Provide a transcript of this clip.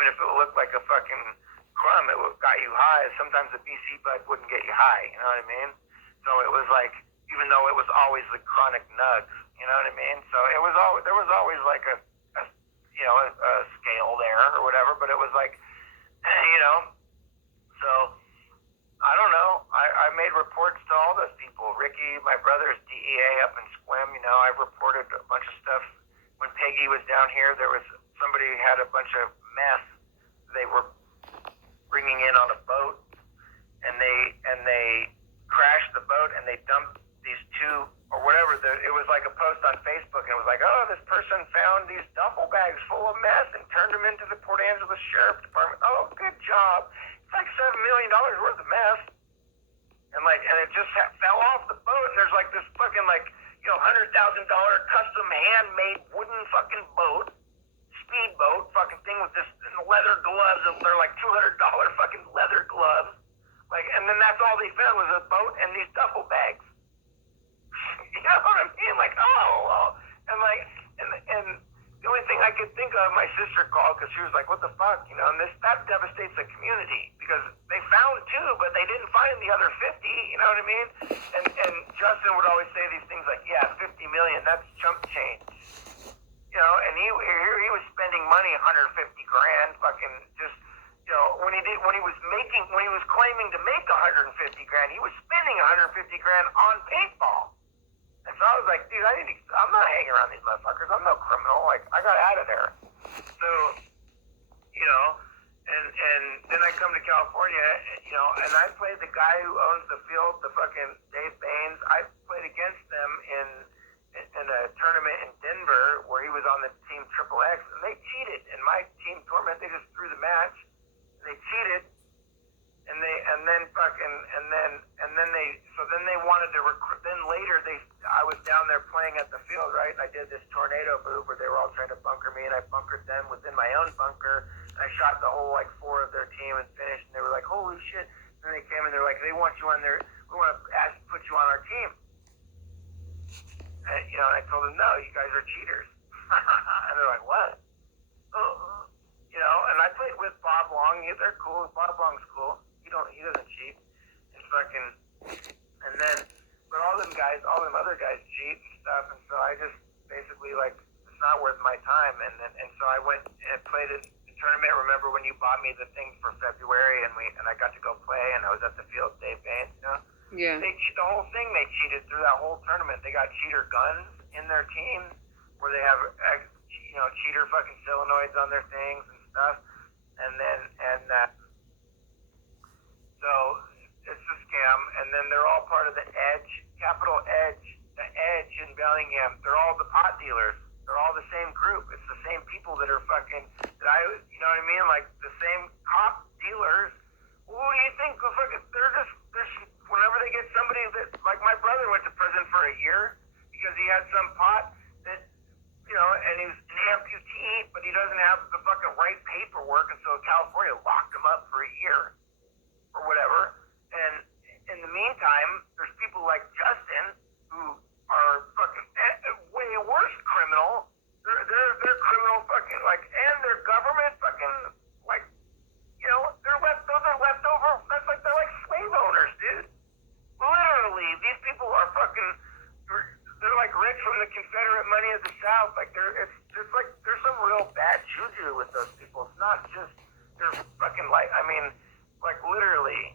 even if it looked like a fucking crumb, it got you high. Sometimes a BC bud wouldn't get you high, you know what I mean? So it was like, even though it was always the chronic nugs, you know what I mean? So it was always, there was always like a scale there or whatever, but it was like, you know, so I don't know. I made reports to all those people. Ricky, my brother's DEA up in Sequim, you know, I reported a bunch of stuff. When Peggy was down here, there was somebody who had a bunch of meth they were bringing in on a boat, and they crashed the boat, and they dumped these two, or whatever, it was like a post on Facebook, and it was like, oh, this person found these duffel bags full of meth and turned them into the Port Angeles Sheriff Department. Oh, good job. It's like $7 million worth of meth. And it just fell off the boat, and there's like this fucking $100,000 custom handmade wooden fucking boat, speedboat fucking thing with this leather gloves, and they're like $200 fucking leather gloves. And then that's all they found was a boat and these duffel bags. You know what I mean? And the only thing I could think of, my sister called because she was like, what the fuck, you know, and that devastates the community because they found two, but they didn't find the other 50, you know what I mean? And Justin would always say these things like, yeah, 50 million, that's chump change. You know, and he was spending money, 150 grand, fucking just, you know, when he was claiming to make 150 grand, he was spending 150 grand on paintball. And so I was like, dude, I'm not hanging around these motherfuckers. I'm no criminal. Like, I got out of there. So, you know, and then I come to California, you know, and I played the guy who owns the field, the fucking Dave Baines. I played against them in a tournament in Denver where he was on the team Triple X, and they cheated. In my team tournament, they just threw the match. They cheated, and then they wanted to recruit. Then later, I was down there playing at the field, right? And I did this tornado move where they were all trying to bunker me, and I bunkered them within my own bunker. And I shot the whole 4 of their team and finished. And they were like, "Holy shit!" And then they came and they're like, "They want you on their. We want to put you on our team." And, you know, and I told them, "No, you guys are cheaters." And they're like, "What?" Oh. You know, and I played with Bob Long. They're cool. Bob Long's cool. He doesn't cheat. But all them other guys cheat and stuff. And so I just basically it's not worth my time. And so I went and played in the tournament. Remember when you bought me the thing for February, and I got to go play, and I was at the field, Dave Baines, you know? Yeah. The whole thing they cheated through that whole tournament. They got cheater guns in their teams where they have, you know, cheater fucking solenoids on their things and stuff, so it's a scam. And then they're all part of the Edge, Capital Edge, the Edge in Bellingham. They're all the pot dealers. They're all the same group. It's the same people that are fucking, you know what I mean? Like the same cop dealers. Who do you think? They're whenever they get somebody that, like my brother went to prison for a year because he had some pot that, you know, and he was an amputee, but he doesn't have the fucking right paperwork, and so California locked him up for a year or whatever. And in the meantime, there's people like Justin who are fucking way worse criminal. They're criminal fucking and their government fucking you know, those are leftover. They're like slave owners, dude. Literally, these people are fucking. They're like rich from the Confederate money of the South. There's some real bad juju with those people. It's not just they're fucking literally.